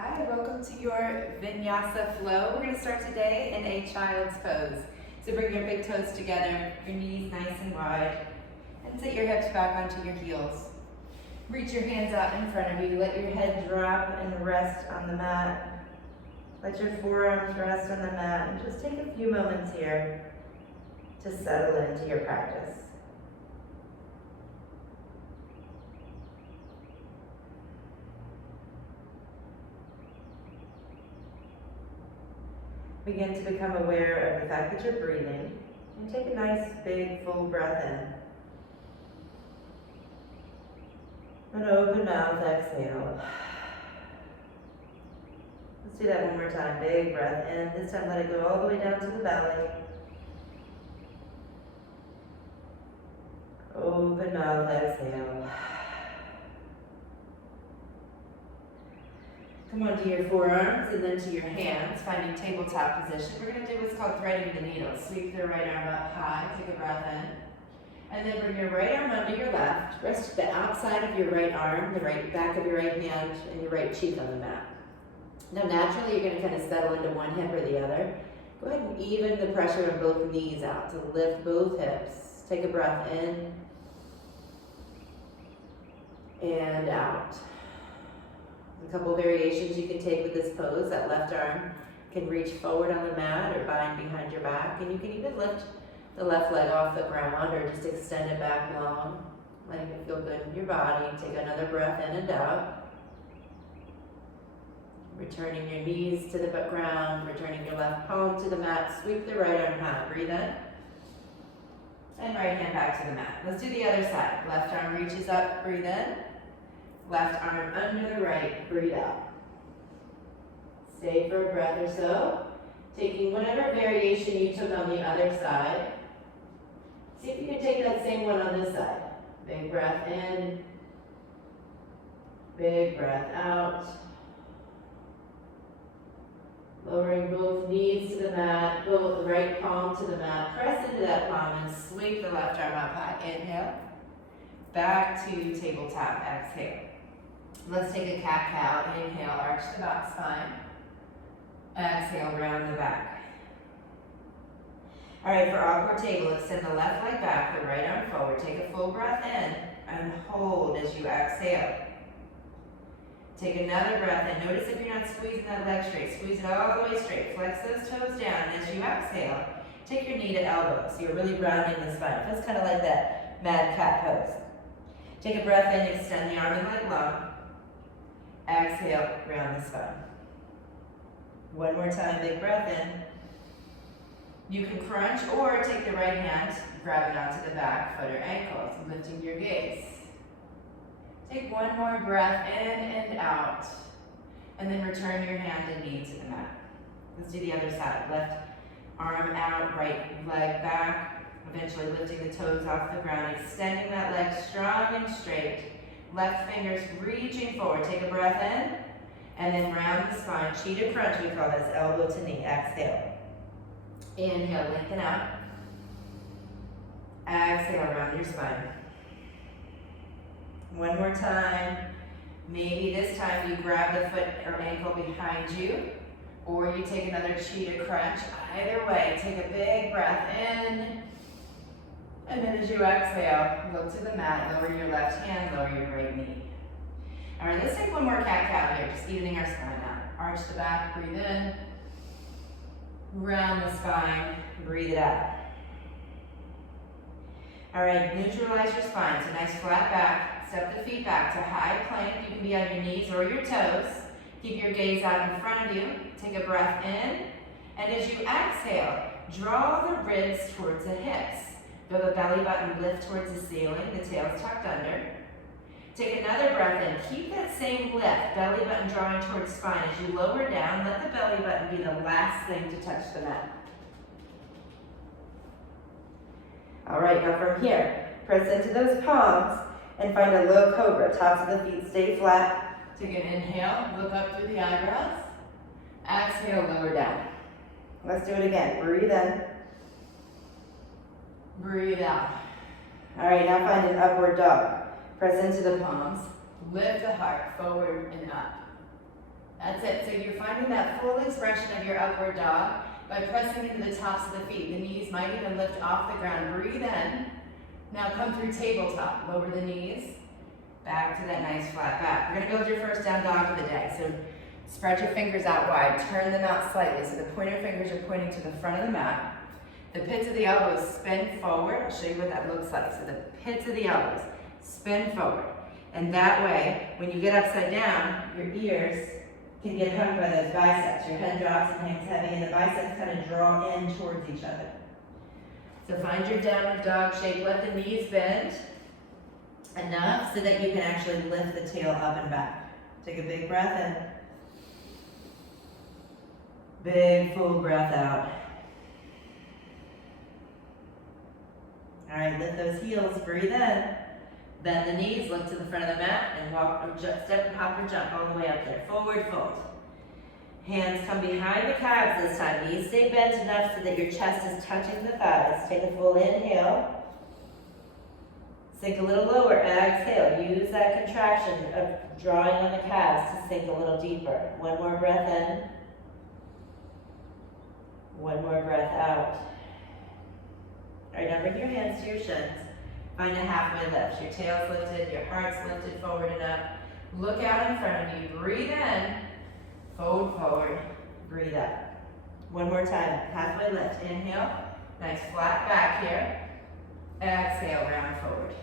Hi, welcome to your Vinyasa flow. We're going to start today in a child's pose. So bring your big toes together, your knees nice and wide, and sit your hips back onto your heels. Reach your hands out in front of you. Let your head drop and rest on the mat. Let your forearms rest on the mat, and just take a few moments here to settle into your practice. Begin to become aware of the fact that you're breathing, and take a nice big full breath in. An open mouth exhale. Let's do that one more time. Big breath in. This time let it go all the way down to the belly. Open mouth exhale. Come onto your forearms and then to your hands, finding tabletop position. We're going to do what's called threading the needle. Sweep the right arm up high, take a breath in. And then bring your right arm under your left. Rest the outside of your right arm, the right back of your right hand, and your right cheek on the mat. Now naturally you're going to kind of settle into one hip or the other. Go ahead and even the pressure of both knees out to lift both hips. Take a breath in and out. A couple variations you can take with this pose. That left arm can reach forward on the mat or bind behind your back, and you can even lift the left leg off the ground or just extend it back long, letting it feel good in your body. Take another breath in and out. Returning your knees to the ground, returning your left palm to the mat. Sweep the right arm high. Breathe in. And right hand back to the mat. Let's do the other side. Left arm reaches up. Breathe in. Left arm under the right, breathe out. Stay for a breath or so. Taking whatever variation you took on the other side. See if you can take that same one on this side. Big breath in. Big breath out. Lowering both knees to the mat, both right palm to the mat. Press into that palm and sweep the left arm up high. Inhale. Back to tabletop. Exhale. Let's take a cat-cow. Inhale, arch the back spine. Exhale, round the back. All right, for awkward table, extend the left leg back, the right arm forward. Take a full breath in and hold as you exhale. Take another breath in. Notice if you're not squeezing that leg straight. Squeeze it all the way straight. Flex those toes down. And as you exhale, take your knee to elbow. So you're really rounding the spine. It feels kind of like that mad cat pose. Take a breath in, extend the arm and leg long. Exhale, round the spine. One more time, big breath in. You can crunch or take the right hand, grab it onto the back foot or ankles, lifting your gaze. Take one more breath in and out, and then return your hand and knee to the mat. Let's do the other side. Left arm out, right leg back, eventually lifting the toes off the ground, extending that leg strong and straight. Left fingers reaching forward. Take a breath in, and then round the spine. Cheetah crunch, we call this, elbow to knee. Exhale. Inhale, lengthen out. Exhale, round your spine. One more time. Maybe this time you grab the foot or ankle behind you, or you take another cheetah crunch. Either way, take a big breath in. And then as you exhale, look to the mat, lower your left hand, lower your right knee. All right, let's take one more cat-cow here, just evening our spine out. Arch the back, breathe in. Round the spine, breathe it out. All right, neutralize your spine, so nice flat back. Step the feet back to high plank. You can be on your knees or your toes. Keep your gaze out in front of you. Take a breath in. And as you exhale, draw the ribs towards the hips. Feel the belly button lift towards the ceiling, the tail's tucked under. Take another breath in. Keep that same lift, belly button drawing towards spine. As you lower down, let the belly button be the last thing to touch the mat. All right, now from here, press into those palms and find a low cobra. Tops of the feet stay flat. Take an inhale, look up through the eyebrows. Exhale, lower down. Let's do it again. Breathe in. Breathe out. All right, now find an upward dog. Press into the palms. Lift the heart forward and up. That's it. So you're finding that full expression of your upward dog by pressing into the tops of the feet. The knees might even lift off the ground. Breathe in. Now come through tabletop. Lower the knees. Back to that nice flat back. We're going to go with your first down dog for the day. So spread your fingers out wide. Turn them out slightly. So the pointer fingers are pointing to the front of the mat. The pits of the elbows spin forward. I'll show you what that looks like. So the pits of the elbows spin forward. And that way, when you get upside down, your ears can get hung by those biceps. Your head drops and hangs heavy, and the biceps kind of draw in towards each other. So find your downward dog shape. Let the knees bend enough so that you can actually lift the tail up and back. Take a big breath in. Big full breath out. All right, lift those heels, breathe in. Bend the knees, look to the front of the mat, and walk or step and hop or jump all the way up there. Forward fold. Hands come behind the calves this time. Knees stay bent enough so that your chest is touching the thighs. Take a full inhale. Sink a little lower, exhale. Use that contraction of drawing on the calves to sink a little deeper. One more breath in. One more breath out. All right, now bring your hands to your shins. Find a halfway lift. Your tail's lifted, your heart's lifted forward and up. Look out in front of you. Breathe in. Fold forward. Breathe up. One more time. Halfway lift. Inhale. Nice flat back here. Exhale, round forward.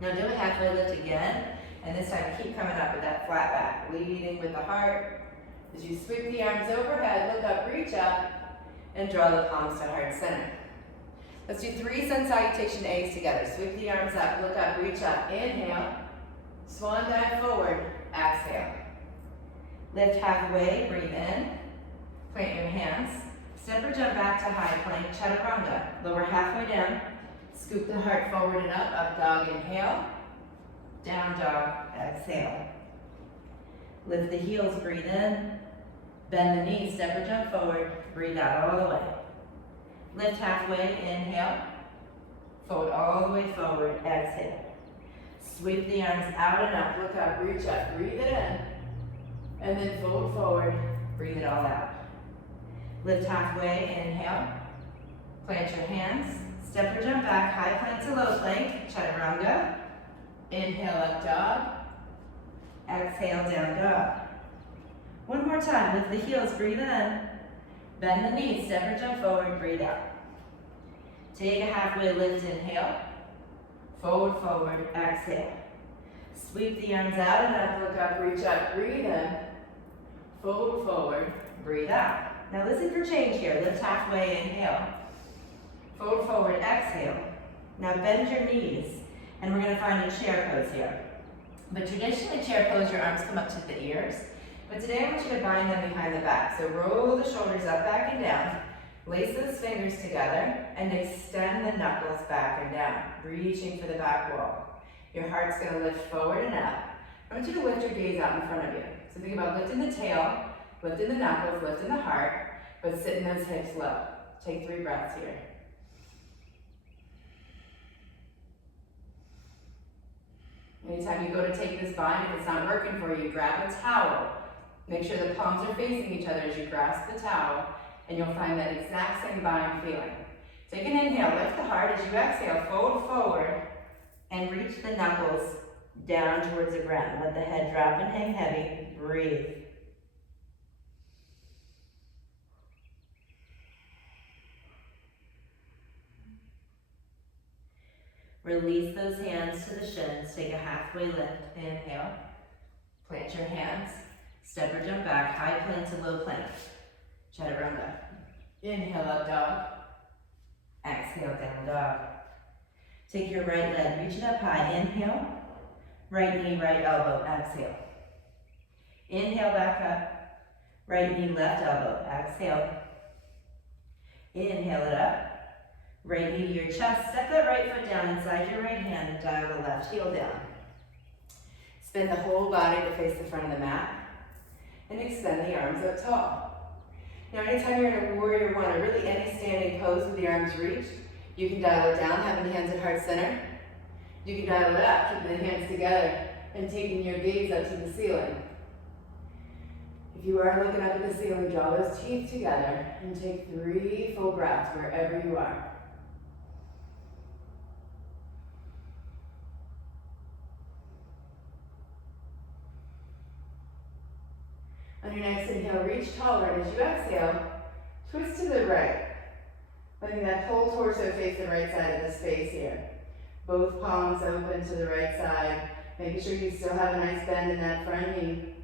Now do a halfway lift again. And this time keep coming up with that flat back. Leading with the heart. As you sweep the arms overhead, look up, reach up, and draw the palms to heart center. Let's do 3 sun salutation A's together. Sweep the arms up, look up, reach up. Inhale. Swan dive forward. Exhale. Lift halfway, breathe in. Plant your hands. Step or jump back to high plank, chaturanga. Lower halfway down. Scoop the heart forward and up dog, inhale. Down dog, exhale. Lift the heels, breathe in. Bend the knees, step or jump forward. Breathe out all the way. Lift halfway, inhale. Fold all the way forward, exhale. Sweep the arms out and up, look up, reach up, breathe it in. And then fold forward, breathe it all out. Lift halfway, inhale. Plant your hands, step or jump back, high plank to low plank, chaturanga. Inhale, up dog. Exhale, down dog. One more time, lift the heels, breathe in. Bend the knees, step or jump forward, breathe out. Take a halfway lift, inhale. Fold forward, exhale. Sweep the arms out and up, look up, reach up, breathe in. Fold forward, breathe out. Now listen for change here. Lift halfway, inhale. Fold forward, exhale. Now bend your knees, and we're going to find a chair pose here. But traditionally, chair pose, your arms come up to the ears. But today I want you to bind them behind the back. So roll the shoulders up, back, and down. Lace those fingers together and extend the knuckles back and down, reaching for the back wall. Your heart's going to lift forward and up. I want you to lift your gaze out in front of you. So think about lifting the tail, lifting the knuckles, lifting the heart, but sitting those hips low. Take 3 breaths here. Anytime you go to take this bind, if it's not working for you, grab a towel. Make sure the palms are facing each other as you grasp the towel, and you'll find that exact same bind feeling. Take an inhale, lift the heart. As you exhale, fold forward and reach the knuckles down towards the ground. Let the head drop and hang heavy. Breathe. Release those hands to the shins. Take a halfway lift. Inhale. Plant your hands. Step or jump back. High plank to low plank. Chaturanga. Inhale, up dog. Exhale, down dog. Take your right leg, reach it up high. Inhale. Right knee, right elbow. Exhale. Inhale, back up. Right knee, left elbow. Exhale. Inhale it up. Right knee to your chest. Step that right foot down inside your right hand and dial the left heel down. Spin the whole body to face the front of the mat. And extend the arms up tall. Now anytime you're in a warrior one or really any standing pose with the arms reached, you can dial it down, having hands at heart center. You can dial it up, keeping the hands together and taking your gaze up to the ceiling. If you are looking up at the ceiling, draw those teeth together and take 3 full breaths wherever you are. On your next inhale, reach taller, and as you exhale, twist to the right. Letting that whole torso face the right side of the space here. Both palms open to the right side. Making sure you still have a nice bend in that front knee.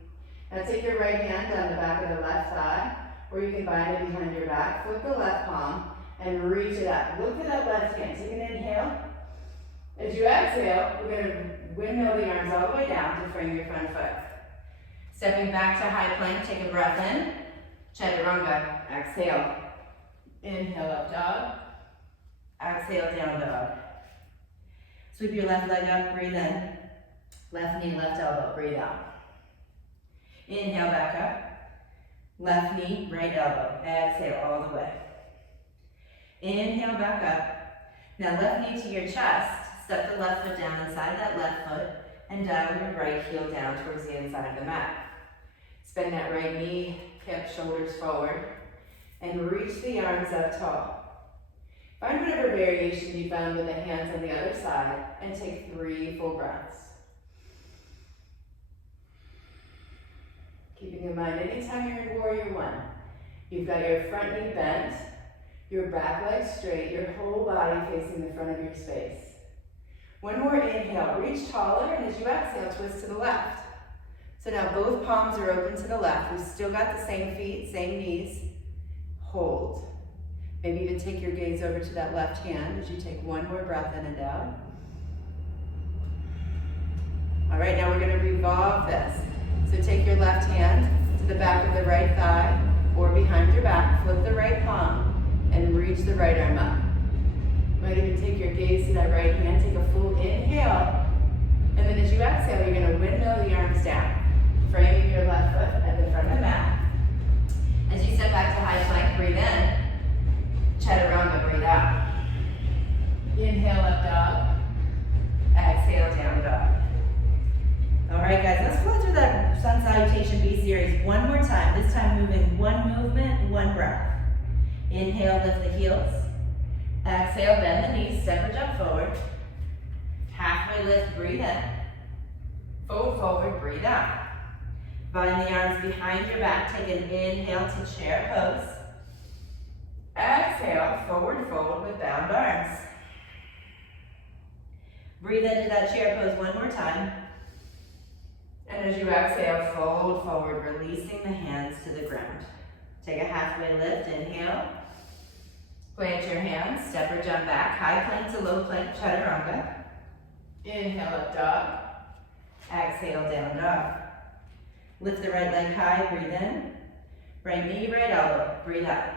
Now take your right hand down the back of the left thigh, or you can bind it behind your back. Flip the left palm and reach it up. Look at that left hand. Take an inhale. As you exhale, we're going to windmill the arms all the way down to frame your front foot. Stepping back to high plank, take a breath in. Chaturanga, exhale. Inhale, up dog. Exhale, down dog. Sweep your left leg up, breathe in. Left knee, left elbow, breathe out. Inhale, back up. Left knee, right elbow. Exhale all the way. Inhale, back up. Now left knee to your chest. Step the left foot down inside that left foot and dial your right heel down towards the inside of the mat. Bend that right knee, hip, shoulders forward, and reach the arms up tall. Find whatever variation you found with the hands on the other side and take 3 full breaths. Keeping in mind, anytime you're in Warrior One, you've got your front knee bent, your back leg straight, your whole body facing the front of your space. One more inhale, reach taller, and as you exhale, twist to the left. So now both palms are open to the left. We've still got the same feet, same knees. Hold. Maybe even take your gaze over to that left hand as you take one more breath in and out. All right, now we're going to revolve this. So take your left hand to the back of the right thigh or behind your back, flip the right palm, and reach the right arm up. You might even take your gaze to that right hand, take a full inhale, and then as you exhale, you're going to windmill the arms down, framing your left foot at the front of the mat. As you step back to high plank, breathe in, chaturanga, breathe out. Inhale, up dog, exhale, down dog. All right, guys, let's flow through that Sun Salutation B series one more time. This time moving one movement, one breath. Inhale, lift the heels. Exhale, bend the knees, step or jump forward. Halfway lift, breathe in. Fold forward, breathe out. Bind the arms behind your back, take an inhale to chair pose. Exhale, forward fold with bound arms. Breathe into that chair pose one more time. And as you exhale, fold forward, releasing the hands to the ground. Take a halfway lift, inhale. Plant your hands, step or jump back, high plank to low plank, chaturanga. Inhale, up dog. Exhale, down dog. Lift the right leg high, breathe in. Right knee, right elbow, breathe out.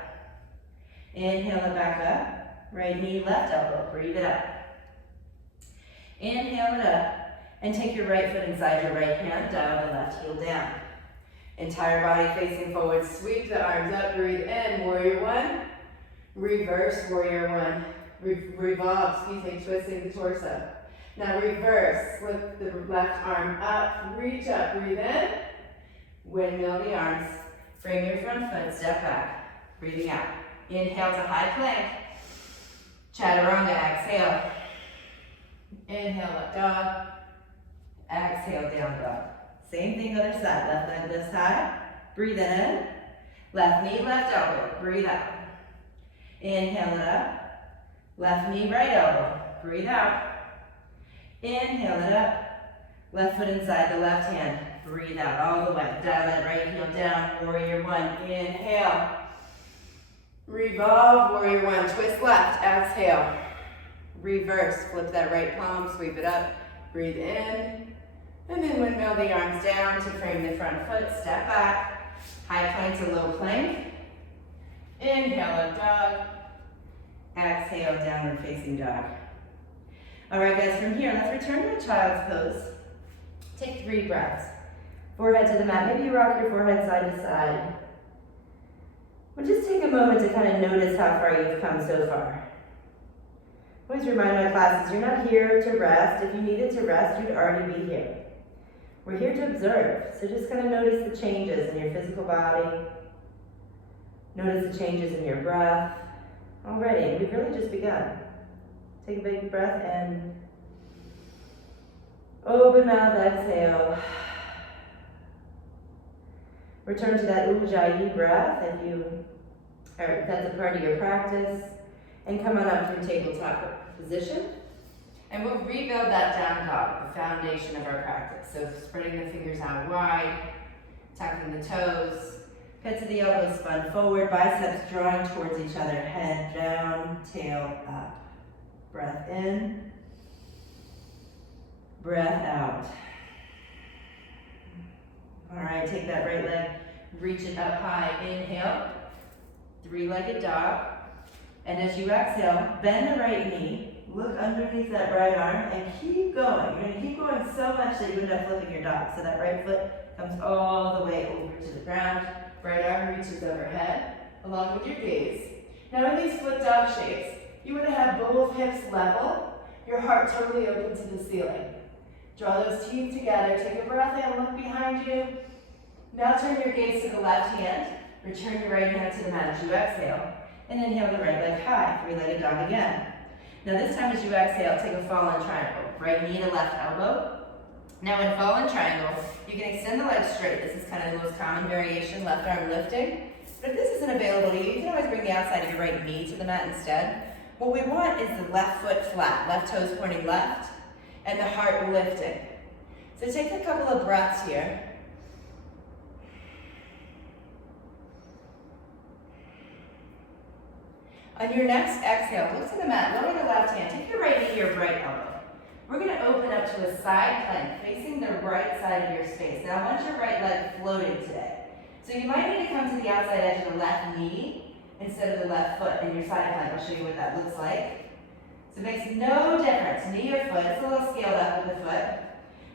Inhale it back up. Right knee, left elbow, breathe it up. Inhale it up. And take your right foot inside your right hand, dial the left heel down. Entire body facing forward, sweep the arms up, breathe in, Warrior One. Reverse, Warrior One. Revolve, twisting the torso. Now reverse, flip the left arm up, reach up, breathe in. Windmill the arms, frame your front foot, step back, breathing out. Inhale to high plank. Chaturanga, exhale. Inhale, up dog. Exhale, down dog. Same thing other side. Left leg lifts high. Breathe in. Left knee, left elbow. Breathe out. Inhale it up. Left knee, right elbow. Breathe out. Inhale it up. Left foot inside the left hand. Breathe out all the way. Dial that right heel down. Warrior One. Inhale. Revolve, Warrior One. Twist left. Exhale. Reverse. Flip that right palm. Sweep it up. Breathe in. And then windmill the arms down to frame the front foot. Step back. High plank to low plank. Inhale, up dog. Exhale, downward facing dog. All right, guys, from here, let's return to child's pose. Take 3 breaths. Forehead to the mat. Maybe you rock your forehead side to side. But just take a moment to kind of notice how far you've come so far. I always remind my classes, you're not here to rest. If you needed to rest, you'd already be here. We're here to observe, so just kind of notice the changes in your physical body. Notice the changes in your breath. Already, we've really just begun. Take a big breath in. Open mouth, exhale. Return to that ujjayi breath if that's a part of your practice. And come on up through tabletop position. And we'll rebuild that down dog, the foundation of our practice. So spreading the fingers out wide, tucking the toes, pits of the elbows spun forward, biceps drawing towards each other, head down, tail up. Breath in, breath out. All right, take that right leg, reach it up high, inhale, three-legged dog. And as you exhale, bend the right knee, look underneath that right arm, and keep going. You're gonna keep going so much that you end up flipping your dog. So that right foot comes all the way over to the ground, right arm reaches overhead, along with your gaze. Now in these split dog shapes, you want to have both hips level, your heart totally open to the ceiling. Draw those teeth together, take a breath in, look behind you. Now turn your gaze to the left hand, return your right hand to the mat as you exhale, and inhale the right leg high, three-legged dog again. Now this time as you exhale, take a fallen triangle, right knee to left elbow. Now in fallen triangle, you can extend the legs straight. This is kind of the most common variation, left arm lifting. But if this isn't available to you, you can always bring the outside of your right knee to the mat instead. What we want is the left foot flat, left toes pointing left, and the heart lifting. So take a couple of breaths here. On your next exhale, look to the mat, lower the left hand, take your right knee to your right elbow. We're going to open up to a side plank, facing the right side of your space. Now I want your right leg floating today. So you might need to come to the outside edge of the left knee instead of the left foot in your side plank. I'll show you what that looks like. So it makes no difference, knee or foot. It's a little scaled up with the foot.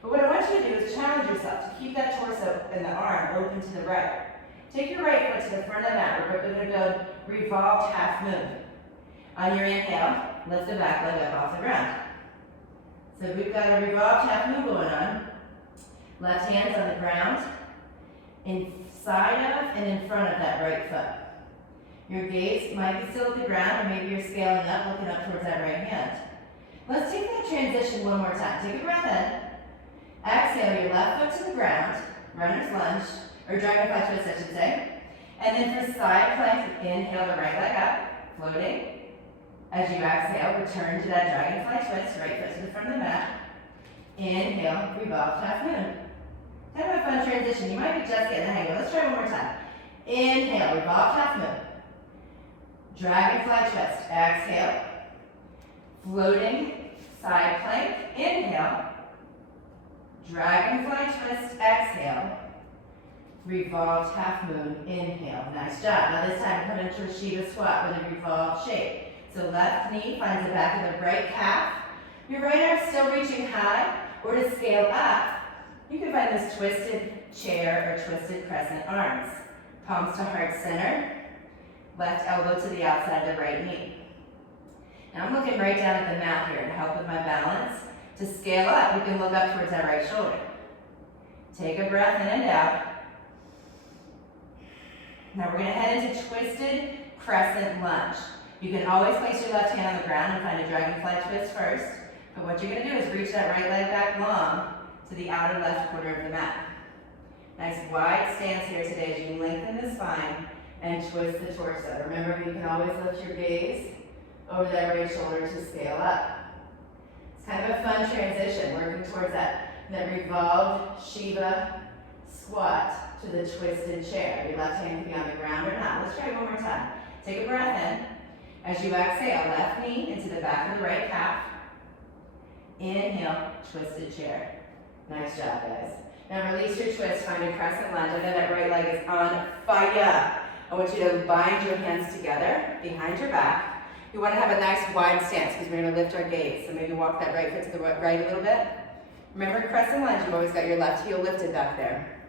But what I want you to do is challenge yourself to keep that torso and the arm open to the right. Take your right foot to the front of the mat. We're going to build revolved half moon. On your inhale, lift the back leg up off the ground. So we've got a revolved half moon going on. Left hand's on the ground, inside of and in front of that right foot. Your gaze might be still at the ground, or maybe you're scaling up, looking up towards that right hand. Let's take that transition one more time. Take a breath in. Exhale your left foot to the ground, runner's lunge, or dragonfly twist, I should say. And then for side plank, inhale the right leg up, floating. As you exhale, return to that dragonfly twist, right foot to the front of the mat. Inhale, revolved half moon. Kind of a fun transition. You might be just getting the hang of it. Let's try one more time. Inhale, revolved half moon. Dragonfly twist, exhale. Floating, side plank, inhale. Dragonfly twist, exhale. Revolved half moon, inhale. Nice job. Now this time come into a shiva squat with a revolved shape. So left knee finds the back of the right calf. Your right arm still reaching high, or to scale up, you can find this twisted chair or twisted crescent arms. Palms to heart center, left elbow to the outside of the right knee. Now I'm looking right down at the mat here to help with my balance. To scale up, you can look up towards that right shoulder. Take a breath in and out. Now we're going to head into twisted crescent lunge. You can always place your left hand on the ground and find a dragonfly twist first. But what you're going to do is reach that right leg back long to the outer left corner of the mat. Nice wide stance here today as you lengthen the spine and twist the torso. Remember, you can always lift your gaze over that right shoulder to scale up. It's kind of a fun transition, working towards that revolved shiva squat to the twisted chair. Your left hand can be on the ground or not. Let's try it one more time. Take a breath in. As you exhale, left knee into the back of the right calf. Inhale, twisted chair. Nice job, guys. Now release your twist, find a crescent lunge. I know that right leg is on fire. I want you to bind your hands together behind your back. You want to have a nice wide stance because we're going to lift our gaze. So maybe walk that right foot to the right a little bit. Remember, crescent lunge, you've always got your left heel lifted back there.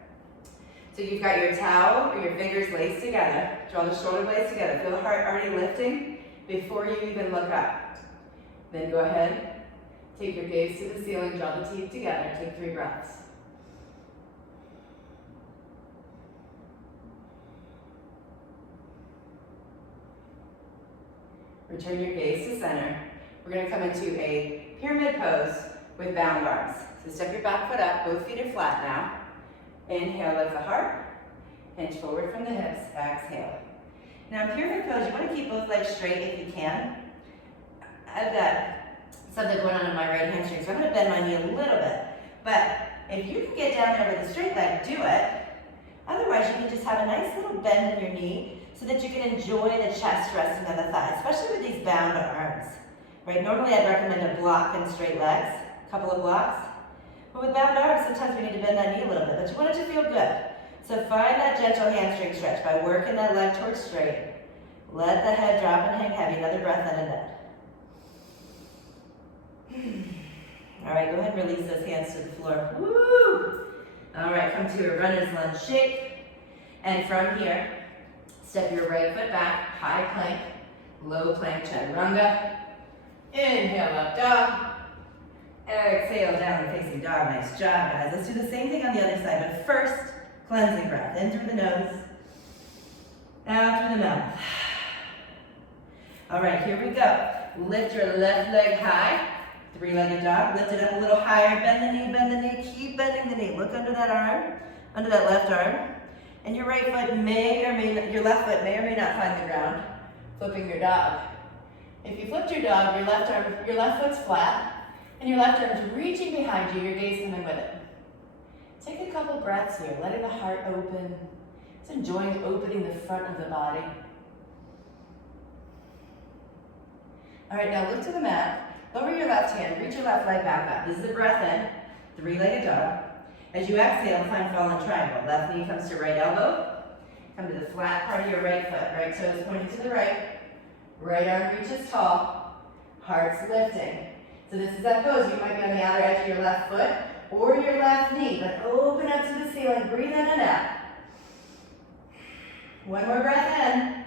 So you've got your towel or your fingers laced together. Draw the shoulder blades together. Feel the heart already lifting before you even look up. Then go ahead, take your gaze to the ceiling, draw the teeth together, take 3 breaths. Return your gaze to center. We're going to come into a pyramid pose with bound arms. So step your back foot up, both feet are flat now. Inhale, lift the heart. Hinge forward from the hips, exhale. Now in pyramid pose, you want to keep both legs straight if you can. I've got something going on in my right hamstring, so I'm going to bend my knee a little bit. But if you can get down there with a straight leg, do it. Otherwise, you can just have a nice little bend in your knee so that you can enjoy the chest resting on the thigh, especially with these bound arms. Right? Normally, I'd recommend a block and straight legs, a couple of blocks. But with bound arms, sometimes we need to bend that knee a little bit, but you want it to feel good. So find that gentle hamstring stretch by working that leg towards straight. Let the head drop and hang heavy. Another breath in and out. All right, go ahead and release those hands to the floor. Woo! All right, come to a runner's lunge shake. And from here, step your right foot back, high plank, low plank chaturanga. Inhale, up dog. Exhale, down facing dog. Nice job, guys. Let's do the same thing on the other side, but first, cleansing breath. In through the nose, out through the mouth. All right, here we go. Lift your left leg high. Three-legged dog. Lift it up a little higher. Bend the knee. Keep bending the knee. Look under that arm, under that left arm. And your right foot may or may not, your left foot may or may not find the ground. Flipping your dog. If you flipped your dog, your left foot's flat, and your left arm's reaching behind you, your gaze coming with it. Take a couple breaths here, letting the heart open. Just enjoying opening the front of the body. All right, now look to the mat. Lower your left hand, reach your left leg back up. This is a breath in, three-legged dog. As you exhale, find fallen triangle. Left knee comes to right elbow. Come to the flat part of your right foot. Right toe is pointing to the right. Right arm reaches tall. Heart's lifting. So this is that pose. You might be on the outer edge of your left foot or your left knee, but open up to the ceiling. Breathe in and out. One more breath in.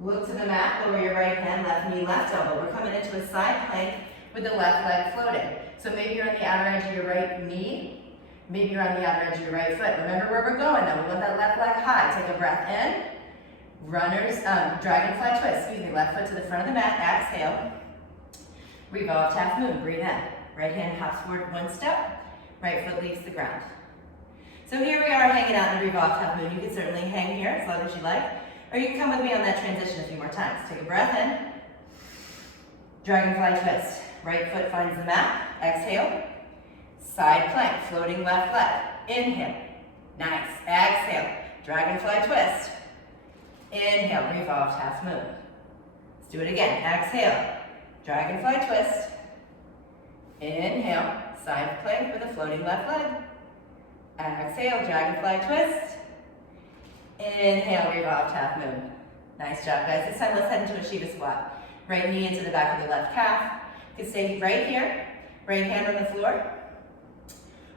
Look to the mat, lower your right hand, left knee, left elbow. We're coming into a side plank with the left leg floating. So maybe you're on the outer edge of your right knee, maybe you're on the outer edge of your right foot. Remember where we're going though. We want that left leg high. Take a breath in. Dragonfly twist, left foot to the front of the mat, exhale. Revolved half moon, breathe in. Right hand hops forward one step, right foot leaves the ground. So here we are hanging out in the revolved half moon. You can certainly hang here as long as you like. Or you can come with me on that transition a few more times. Take a breath in. Dragonfly twist. Right foot finds the mat. Exhale. Side plank, floating left leg. Inhale. Nice. Exhale. Dragonfly twist. Inhale. Revolved half moon. Let's do it again. Exhale. Dragonfly twist. Inhale. Side plank with a floating left leg. Exhale. Dragonfly twist. Inhale, revolved half moon. Nice job, guys. This time, let's head into a shiva squat. Right knee into the back of the left calf. You can stay right here, right hand on the floor.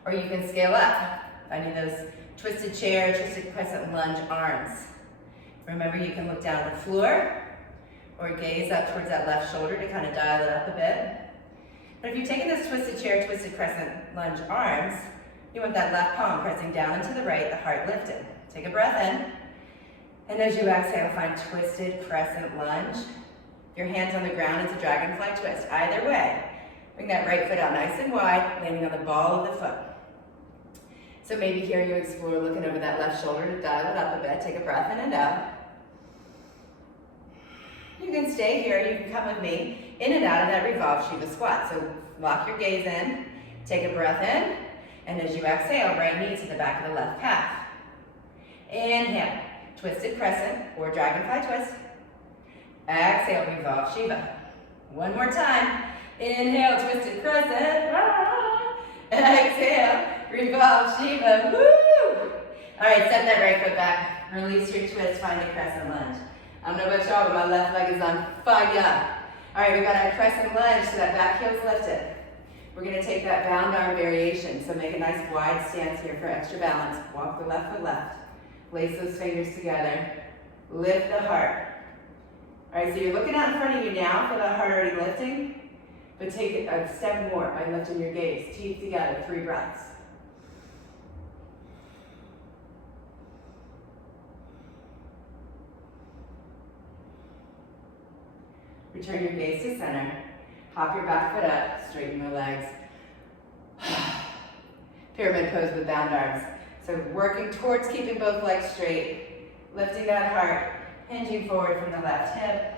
Or you can scale up, finding those twisted chair, twisted crescent lunge arms. Remember, you can look down on the floor or gaze up towards that left shoulder to kind of dial it up a bit. But if you're taking this twisted chair, twisted crescent lunge arms, you want that left palm pressing down and to the right, the heart lifted. Take a breath in, and as you exhale, find twisted crescent lunge. Your hands on the ground into dragonfly twist. Either way, bring that right foot out nice and wide, landing on the ball of the foot. So maybe here you explore looking over that left shoulder to dial it up a bit. Take a breath in and out. You can stay here, you can come with me in and out of that revolved shiva squat. So lock your gaze in, take a breath in, and as you exhale, right knee to the back of the left calf. Inhale, twisted crescent or dragonfly twist. Exhale, revolve shiva. One more time. Inhale, twisted crescent. Exhale, revolve shiva. Woo! All right, step that right foot back. Release your twist, find a crescent lunge. I don't know about y'all, but my left leg is on fire. All right, we got our crescent lunge, so that back heel's lifted. We're gonna take that bound arm variation, so make a nice wide stance here for extra balance. Walk the left foot left. Lace those fingers together. Lift the heart. All right, so you're looking out in front of you now for that heart already lifting, but take it a step more by lifting your gaze. Teeth together, 3 breaths. Return your gaze to center. Hop your back foot up, straighten your legs. Pyramid pose with bound arms. So working towards keeping both legs straight, lifting that heart, hinging forward from the left hip,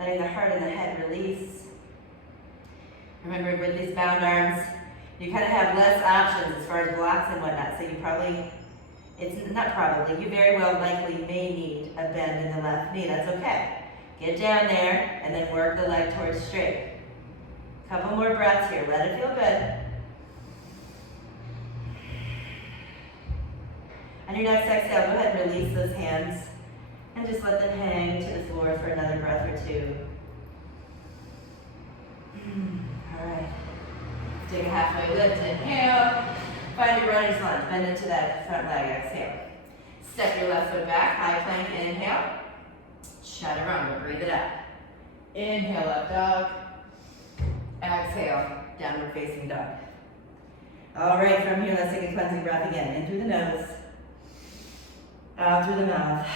letting the heart and the head release. Remember, with these bound arms, you kind of have less options as far as blocks and whatnot, so you you very well likely may need a bend in the left knee. That's okay. Get down there and then work the leg towards straight. Couple more breaths here. Let it feel good. On your next exhale, go ahead and release those hands and just let them hang to the floor for another breath or two. All right. Take a halfway lift, inhale. Find your runner's lunge, bend into that front leg, exhale. Step your left foot back, high plank, inhale. Chaturanga, breathe it out. Inhale, up dog. Exhale, downward facing dog. All right, from here, let's take a cleansing breath again. In through the nose, out through the mouth.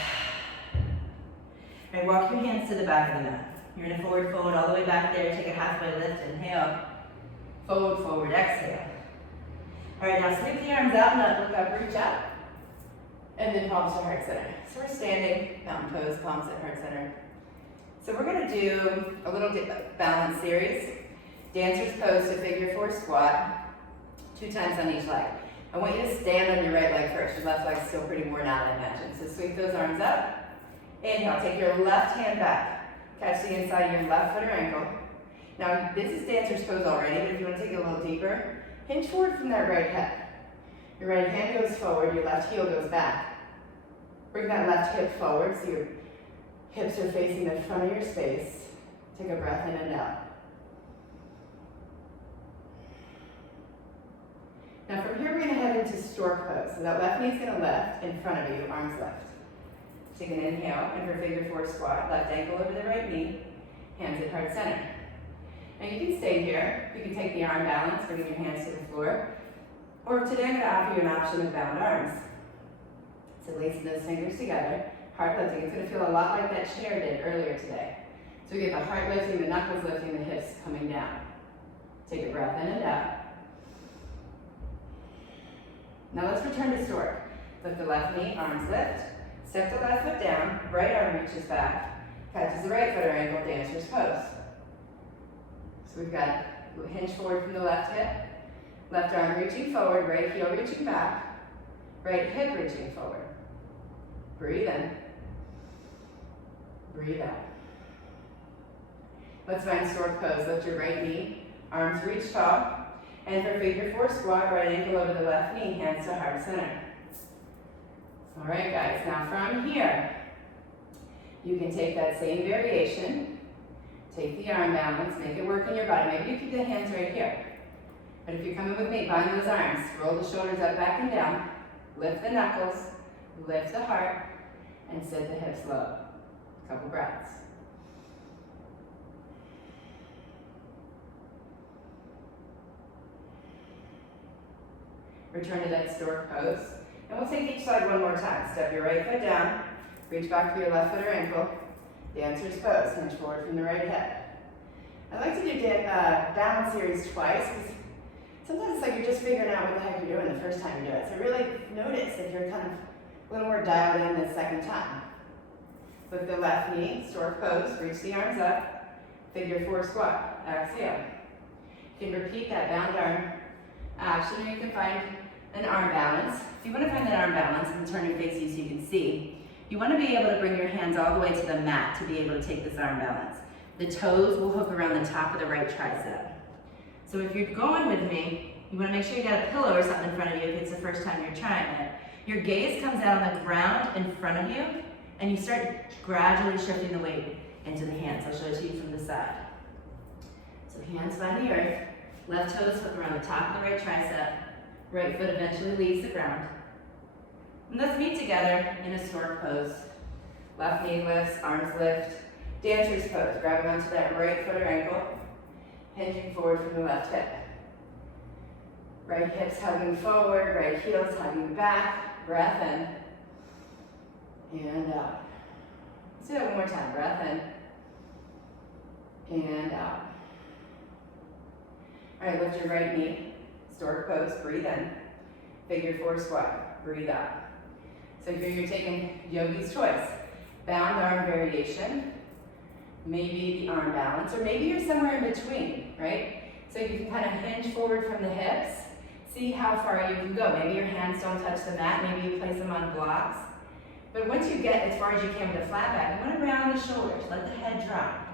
All right, walk your hands to the back of the mat. You're in a forward fold all the way back there. Take a halfway lift, inhale. Forward, forward, exhale. All right, now sweep the arms out and up, look up, reach up. And then palms to heart center. So we're standing, mountain pose, palms at heart center. So we're gonna do a little balance series. Dancer's pose to figure four squat, 2 times on each leg. I want you to stand on your right leg first. Your left leg's still pretty worn out, I imagine. So sweep those arms up. Inhale, take your left hand back. Catch the inside of your left foot or ankle. Now, this is dancer's pose already, but if you want to take it a little deeper, hinge forward from that right hip. Your right hand goes forward, your left heel goes back. Bring that left hip forward so your hips are facing the front of your space. Take a breath in and out. Now from here, we're going to head into stork pose. So that left knee's going to lift in front of you, arms left. Take an inhale, and for figure four squat, left ankle over the right knee, hands at heart center. Now you can stay here. You can take the arm balance, bringing your hands to the floor. Or today I'm going to offer you an option of bound arms. So lacing those fingers together, heart lifting. It's going to feel a lot like that chair did earlier today. So we get the heart lifting, the knuckles lifting, the hips coming down. Take a breath in and out. Now let's return to stork. Lift the left knee, arms lift. Step the left foot down, right arm reaches back. Catches the right foot or ankle, dancer's pose. So we've got hinge forward from the left hip. Left arm reaching forward, right heel reaching back. Right hip reaching forward. Breathe in. Breathe out. Let's find stork pose. Lift your right knee, arms reach tall. And for figure four squat, right ankle over the left knee, hands to heart center. All right, guys, now from here, you can take that same variation, take the arm balance, make it work in your body. Maybe you keep the hands right here. But if you're coming with me, bind those arms, roll the shoulders up, back and down, lift the knuckles, lift the heart, and sit the hips low. Couple breaths. Return to that stork pose. And we'll take each side one more time. Step your right foot down, reach back for your left foot or ankle. Dancer's pose, hinge forward from the right hip. I like to do balance series twice because sometimes it's like you're just figuring out what the heck you're doing the first time you do it. So really notice if you're kind of a little more dialed in the second time. Lift the left knee, stork pose, reach the arms up, figure four squat, exhale. You can repeat that bound arm action, or you can find an arm balance. If you want to find that arm balance, and turn your face so you can see, you want to be able to bring your hands all the way to the mat to be able to take this arm balance. The toes will hook around the top of the right tricep. So if you're going with me, you want to make sure you got a pillow or something in front of you if it's the first time you're trying it. Your gaze comes out on the ground in front of you, and you start gradually shifting the weight into the hands. I'll show it to you from the side. So hands find the earth, left toes hook around the top of the right tricep, right foot eventually leaves the ground. And let's meet together in a stork pose. Left knee lifts, arms lift. Dancer's pose, grabbing onto that right foot or ankle, hinging forward from the left hip. Right hips hugging forward, right heels hugging back. Breath in and out. Let's do that one more time. Breath in and out. All right, lift your right knee, stork pose, breathe in. Figure 4 squat, breathe out. So here you're taking yogi's choice. Bound arm variation, maybe the arm balance, or maybe you're somewhere in between, right? So you can kind of hinge forward from the hips, see how far you can go. Maybe your hands don't touch the mat, maybe you place them on blocks. But once you get as far as you can with a flat back, you want to round the shoulders, let the head drop.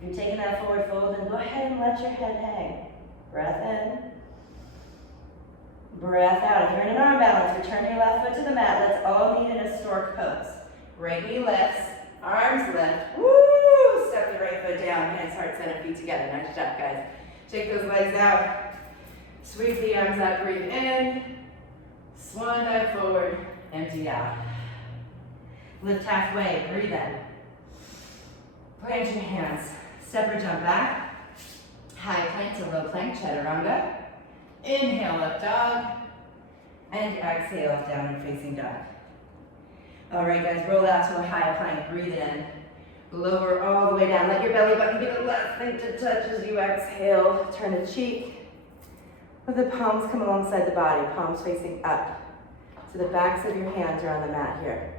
If you're taking that forward fold, then go ahead and let your head hang. Breath in. Breath out. If you're in an arm balance, return your left foot to the mat. Let's all meet in a stork pose. Right knee lifts, arms lift. Woo! Step the right foot down, hands, heart center, feet together. Nice job, guys. Shake those legs out. Sweep the arms out, breathe in. Swan dive forward, empty out. Lift halfway, breathe in. Plant your hands. Step or jump back. High plank to low plank, chaturanga. Inhale, up dog. And exhale, downward facing dog. All right, guys, roll out to a high plank. Breathe in. Lower all the way down. Let your belly button be the last thing to touch as you exhale. Turn a cheek. Let the palms come alongside the body, palms facing up. So the backs of your hands are on the mat here.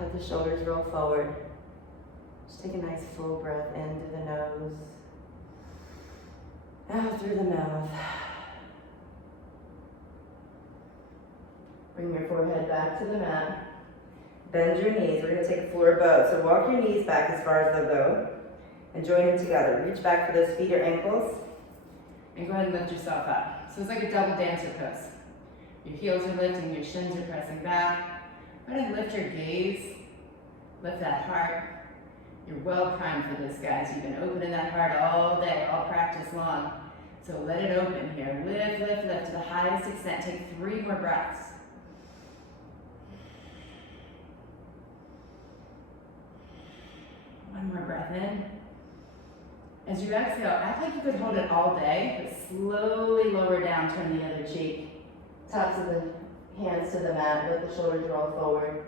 Let the shoulders roll forward. Just take a nice full breath in through the nose. Out through the mouth. Bring your forehead back to the mat. Bend your knees. We're going to take a floor bow. So walk your knees back as far as they'll go. And join them together. Reach back for those feet or ankles. And go ahead and lift yourself up. So it's like a double dancer pose. Your heels are lifting, your shins are pressing back. Go ahead and lift your gaze. Lift that heart. You're well primed for this, guys. You've been opening that heart all day, all practice long. So let it open here. Lift, lift, lift to the highest extent. Take 3 more breaths. One more breath in. As you exhale, act like you could hold it all day, but slowly lower down, turn the other cheek. Tops of the hands to the mat, let the shoulders roll forward.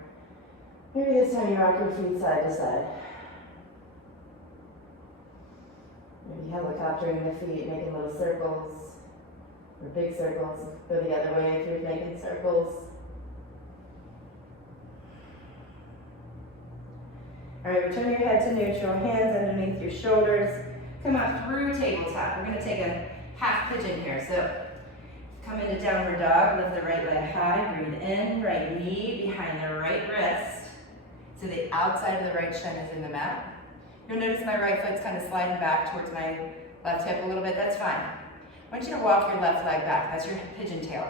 Maybe this time you rock your feet side to side. Maybe helicoptering the feet, making little circles, or big circles. Go the other way if you're making circles. All right, return your head to neutral, hands underneath your shoulders. Come up through tabletop. We're going to take a half pigeon here. So come into downward dog, lift the right leg high, breathe in, right knee behind the right wrist. So the outside of the right shin is in the mat. You'll notice my right foot's kind of sliding back towards my left hip a little bit. That's fine. I want you to walk your left leg back. That's your pigeon tail.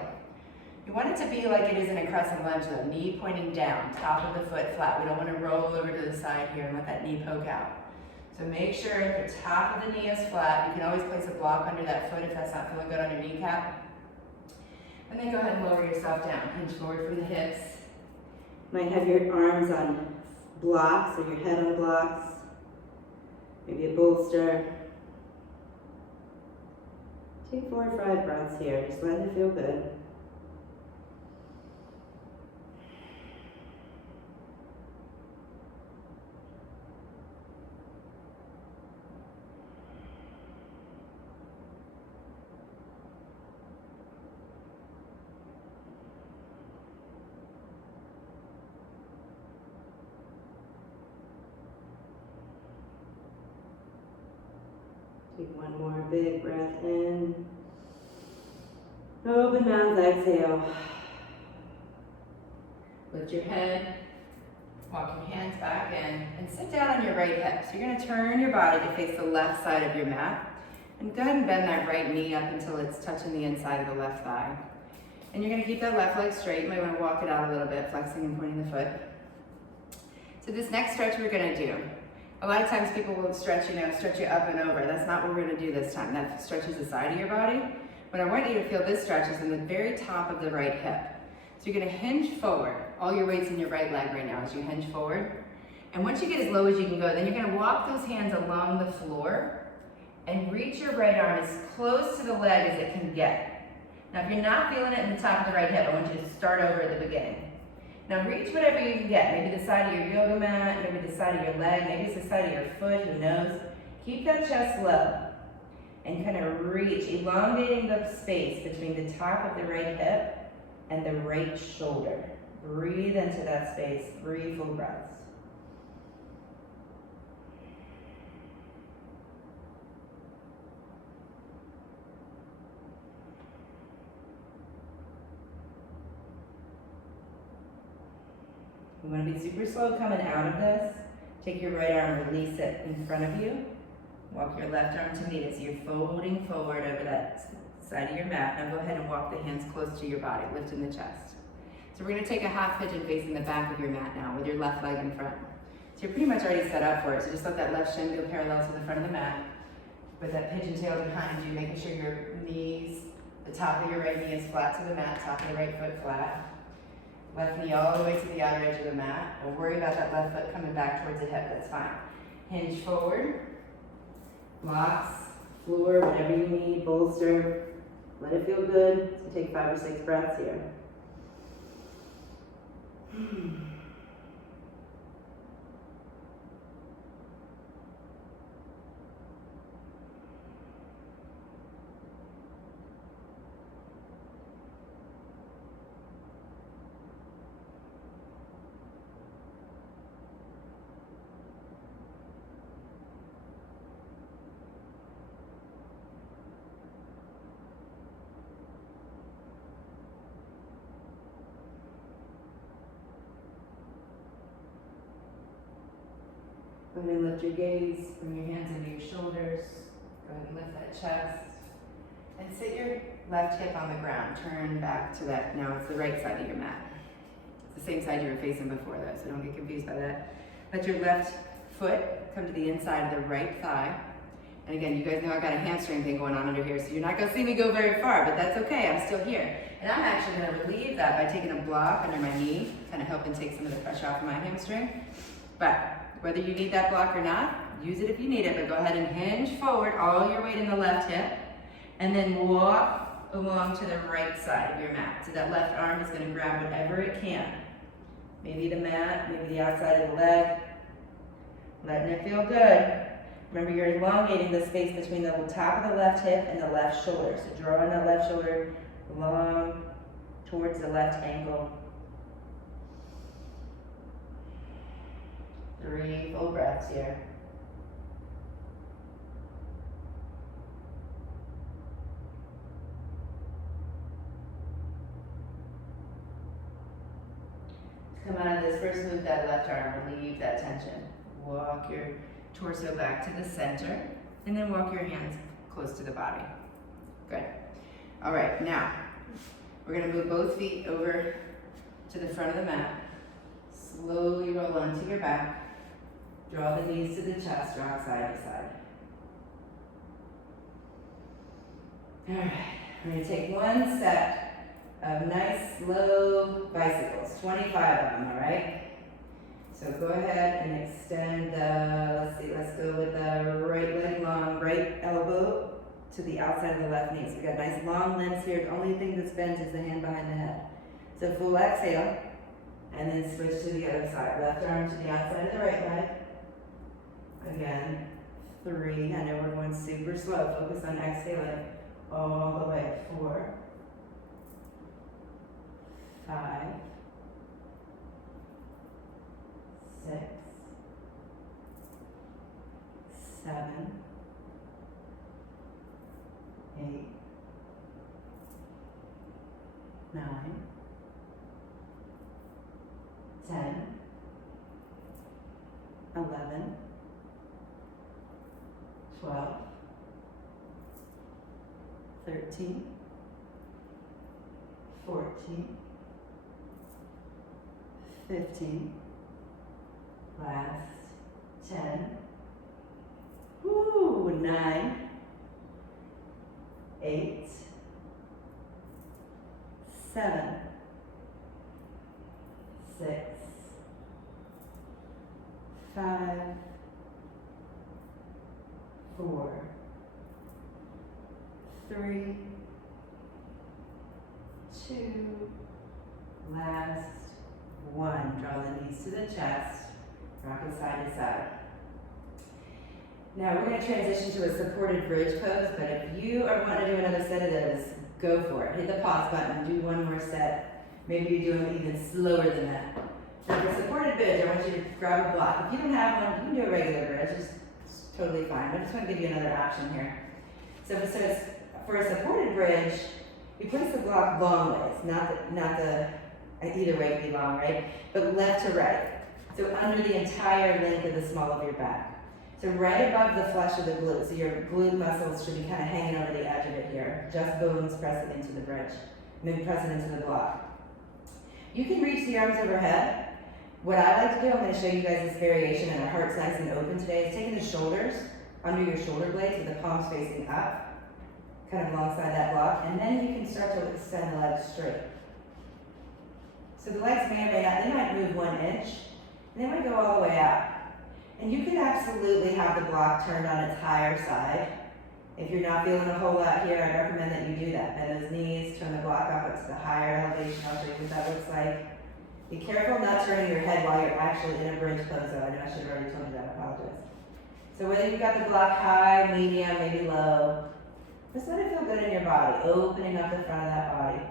You want it to be like it is in a crescent lunge though. Knee pointing down, top of the foot flat. We don't want to roll over to the side here and let that knee poke out. So make sure the top of the knee is flat. You can always place a block under that foot if that's not feeling good on your kneecap. And then go ahead and lower yourself down. Hinge forward from the hips. You might have your arms on blocks or your head on blocks. Maybe a bolster. Take 4 or 5 breaths here. Just let it feel good. Take one more big breath in. Open mouth, exhale. Lift your head, walk your hands back in, and sit down on your right hip. So you're going to turn your body to face the left side of your mat. And go ahead and bend that right knee up until it's touching the inside of the left thigh. And you're going to keep that left leg straight. You might want to walk it out a little bit, flexing and pointing the foot. So this next stretch we're going to do, a lot of times people will stretch you up and over. That's not what we're going to do this time. That stretches the side of your body. What I want you to feel this stretch is in the very top of the right hip. So you're going to hinge forward. All your weight's in your right leg right now as you hinge forward. And once you get as low as you can go, then you're going to walk those hands along the floor and reach your right arm as close to the leg as it can get. Now if you're not feeling it in the top of the right hip, I want you to start over at the beginning. Now reach whatever you can get. Maybe the side of your yoga mat, maybe the side of your leg, maybe it's the side of your foot, who knows. Keep that chest low and kind of reach, elongating the space between the top of the right hip and the right shoulder. Breathe into that space, 3 full breaths. You want to be super slow coming out of this. Take your right arm, release it in front of you. Walk your left arm to meet it. So you're folding forward over that side of your mat. Now go ahead and walk the hands close to your body, lifting the chest. So we're going to take a half pigeon facing the back of your mat now with your left leg in front. So you're pretty much already set up for it. So just let that left shin go parallel to the front of the mat. With that pigeon tail behind you, making sure your knees, the top of your right knee is flat to the mat, top of the right foot flat. Left knee all the way to the outer edge of the mat. Don't worry about that left foot coming back towards the hip, that's fine. Hinge forward, blocks, floor, whatever you need, bolster. Let it feel good. So take 5 or 6 breaths here. Go ahead and lift your gaze, bring your hands into your shoulders. Go ahead and lift that chest. And sit your left hip on the ground. Turn back to that, now it's the right side of your mat. It's the same side you were facing before though, so don't get confused by that. Let your left foot come to the inside of the right thigh. And again, you guys know I've got a hamstring thing going on under here, so you're not gonna see me go very far, but that's okay, I'm still here. And I'm actually gonna relieve that by taking a block under my knee, kind of helping take some of the pressure off of my hamstring. But whether you need that block or not, use it if you need it, but go ahead and hinge forward, all your weight in the left hip, and then walk along to the right side of your mat. So that left arm is gonna grab whatever it can. Maybe the mat, maybe the outside of the leg. Letting it feel good. Remember, you're elongating the space between the top of the left hip and the left shoulder. So drawing that left shoulder long towards the left ankle. 3 full breaths here. To come out of this, first move that left arm, relieve that tension. Walk your torso back to the center, and then walk your hands close to the body. Good. All right, now, we're gonna move both feet over to the front of the mat. Slowly roll onto your back. Draw the knees to the chest, rock side to side. All right, we're gonna take one set of nice slow bicycles, 25 of them, all right? So go ahead and extend let's go with the right leg long, right elbow to the outside of the left knee. So we've got nice long limbs here. The only thing that's bent is the hand behind the head. So full exhale, and then switch to the other side. Left arm to the outside of the right leg. Again, 3. I know we're going super slow. Focus on exhaling all the way. 4, 5, 6, 7, 8, 9, 10, 11, 12, 13, 14, 15, last 10, 9, 8, 7, 6, 5, 4, 3, 2, last 1. Draw the knees to the chest, rock it side to side. Now we're going to transition to a supported bridge pose, but if you are wanting to do another set of those, go for it. Hit the pause button, do one more set. Maybe you do them even slower than that. So for supported bridge, I want you to grab a block. If you don't have one, you can do a regular bridge, it's totally fine. I just want to give you another option here. So for a supported bridge, you place the block long ways, either way can be long, right? But left to right. So under the entire length of the small of your back. So right above the flesh of the glute. So your glute muscles should be kind of hanging over the edge of it here. Just bones press it into the bridge. Press it into the block. You can reach the arms overhead. What I like to do, I'm going to show you guys this variation, and our heart's nice and open today, is taking the shoulders under your shoulder blades with the palms facing up, kind of alongside that block, and then you can start to extend the legs straight. So the legs may or may not, they might move 1 inch, and they might go all the way out. And you can absolutely have the block turned on its higher side. If you're not feeling a whole lot here, I recommend that you do that. Bend those knees, turn the block up to the higher elevation. I'll show you what that looks like. Be careful not turning your head while you're actually in a bridge pose, though. I know I should have already told you that, I apologize. So whether you've got the block high, medium, maybe low, just let it feel good in your body, opening up the front of that body.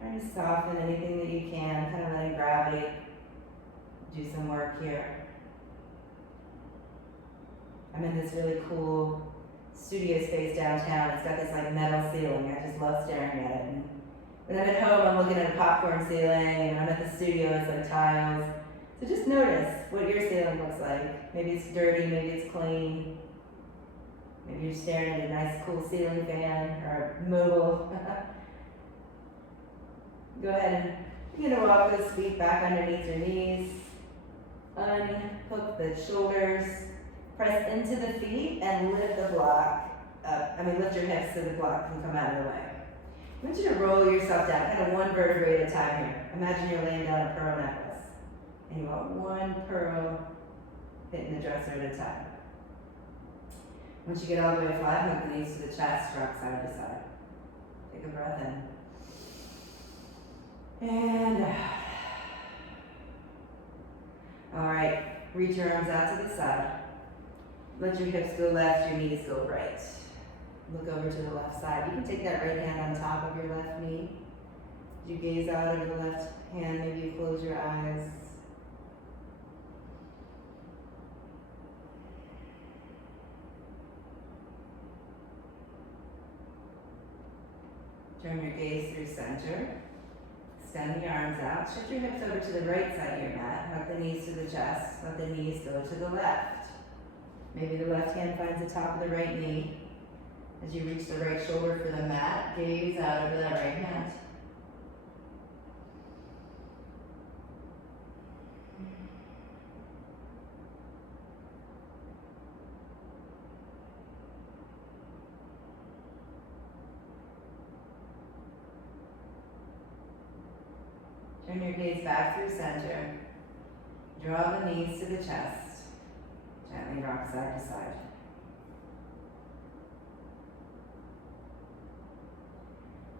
Trying to soften anything that you can, kind of letting gravity do some work here. I'm in this really cool studio space downtown. It's got this like metal ceiling. I just love staring at it. And when I'm at home, I'm looking at a popcorn ceiling, and I'm at the studio, it's like tiles. So just notice what your ceiling looks like. Maybe it's dirty, maybe it's clean. Maybe you're staring at a nice cool ceiling fan or mobile. Go ahead and begin to walk those feet back underneath your knees. Unhook the shoulders. Press into the feet and lift the block up. Lift your hips so the block can come out of the way. I want you to roll yourself down, kind of 1 vertebrae at a time here. Imagine you're laying down a pearl necklace. And you want 1 pearl hitting the dresser at a time. Once you get all the way flat, hook the knees to the chest, rock side to side. Take a breath in. And out. All right, reach your arms out to the side. Let your hips go left, your knees go right. Look over to the left side. You can take that right hand on top of your left knee. As you gaze out over the left hand, maybe you close your eyes. Turn your gaze through center. Extend the arms out. Shift your hips over to the right side of your mat. Hug the knees to the chest. Let the knees go to the left. Maybe the left hand finds the top of the right knee. As you reach the right shoulder for the mat, gaze out over that right hand. Turn your gaze back through center. Draw the knees to the chest. Gently rock side to side.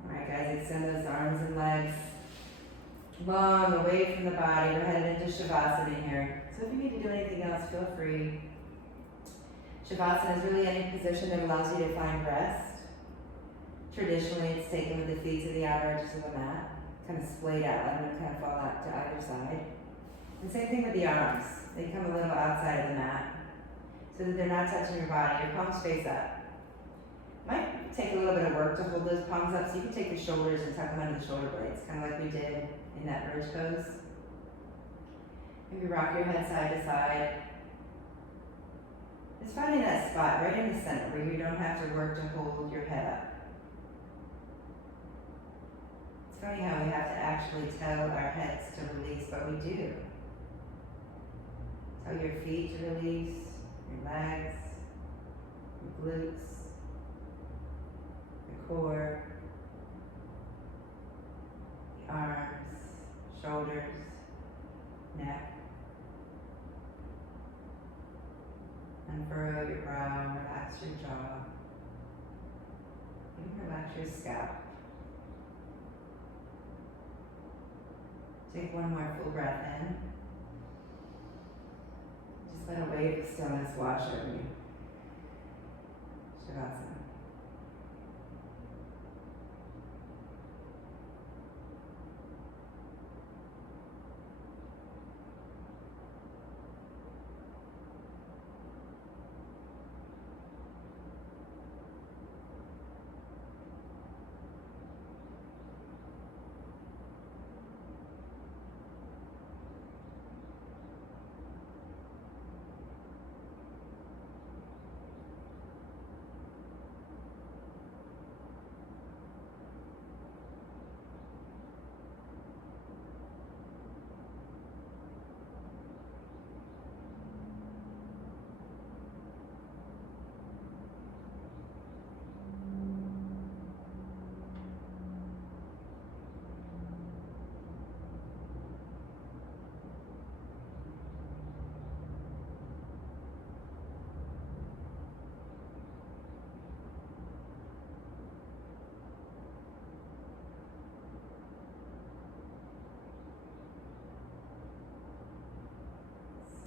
Alright guys, extend those arms and legs long away from the body. We're headed into shavasana here. So if you need to do anything else, feel free. Shavasana is really any position that allows you to find rest. Traditionally, it's taken with the feet to the outer edges of the mat, kind of splayed out, letting them kind of fall out to either side. And same thing with the arms. They come a little outside of the mat, so that they're not touching your body. Your palms face up. Might take a little bit of work to hold those palms up, so you can take the shoulders and tuck them under the shoulder blades, kind of like we did in that bridge pose. Maybe rock your head side to side. Just finding that spot right in the center where you don't have to work to hold your head up. It's funny how we have to actually tell our heads to release, but we do. Tell your feet to release, your legs, your glutes, the core, the arms, shoulders, neck. Unfurrow your brow, relax your jaw. Even your scalp. Take one more full breath in. Just let a wave of stillness wash over you. Shavasana.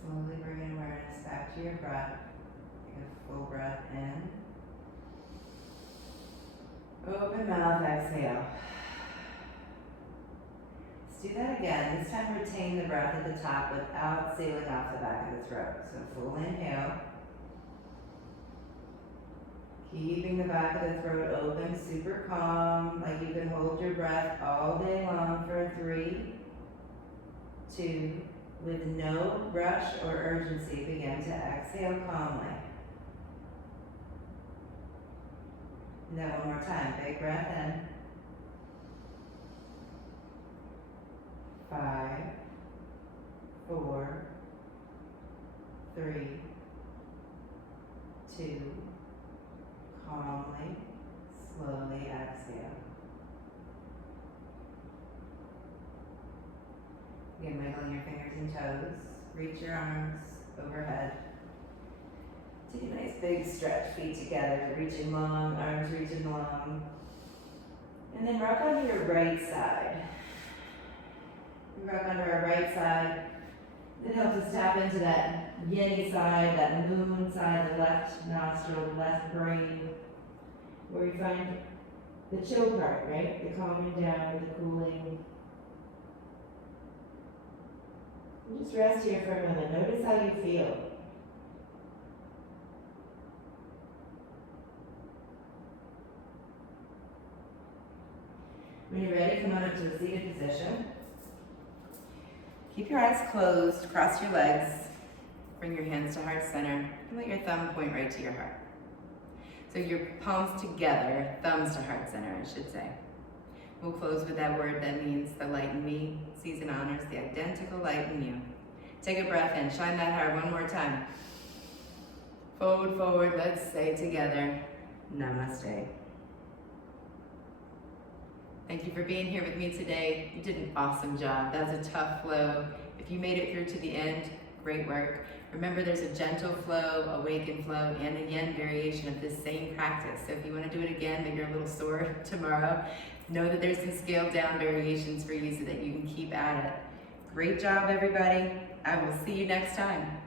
Slowly bring awareness back to your breath. Take a full breath in. Open mouth, exhale. Let's do that again. This time retain the breath at the top without sailing off the back of the throat. So full inhale. Keeping the back of the throat open, super calm, like you can hold your breath all day long for 3, 2, with no rush or urgency, begin to exhale calmly. And then one more time, big breath in. 5, 4, 3, 2, calmly, slowly exhale. Again, wiggling your fingers and toes. Reach your arms overhead. Take a nice big stretch, feet together, reaching long, arms reaching long. And then rock onto your right side. We rock onto our right side. It helps us tap into that yin side, that moon side, the left nostril, the left brain, where we find the chill part, right? The calming down, the cooling. And just rest here for a moment. Notice how you feel. When you're ready, come on up to a seated position. Keep your eyes closed, cross your legs, bring your hands to heart center, and let your thumb point right to your heart. So your palms together, thumbs to heart center, I should say. We'll close with that word that means the light in me sees and honors the identical light in you. Take a breath in, shine that heart one more time. Fold forward, let's say together, namaste. Thank you for being here with me today. You did an awesome job. That was a tough flow. If you made it through to the end, great work. Remember, there's a gentle flow, awakened flow, and a yin variation of this same practice. So if you want to do it again, maybe you're a little sore tomorrow, know that there's some scaled down variations for you so that you can keep at it. Great job, everybody. I will see you next time.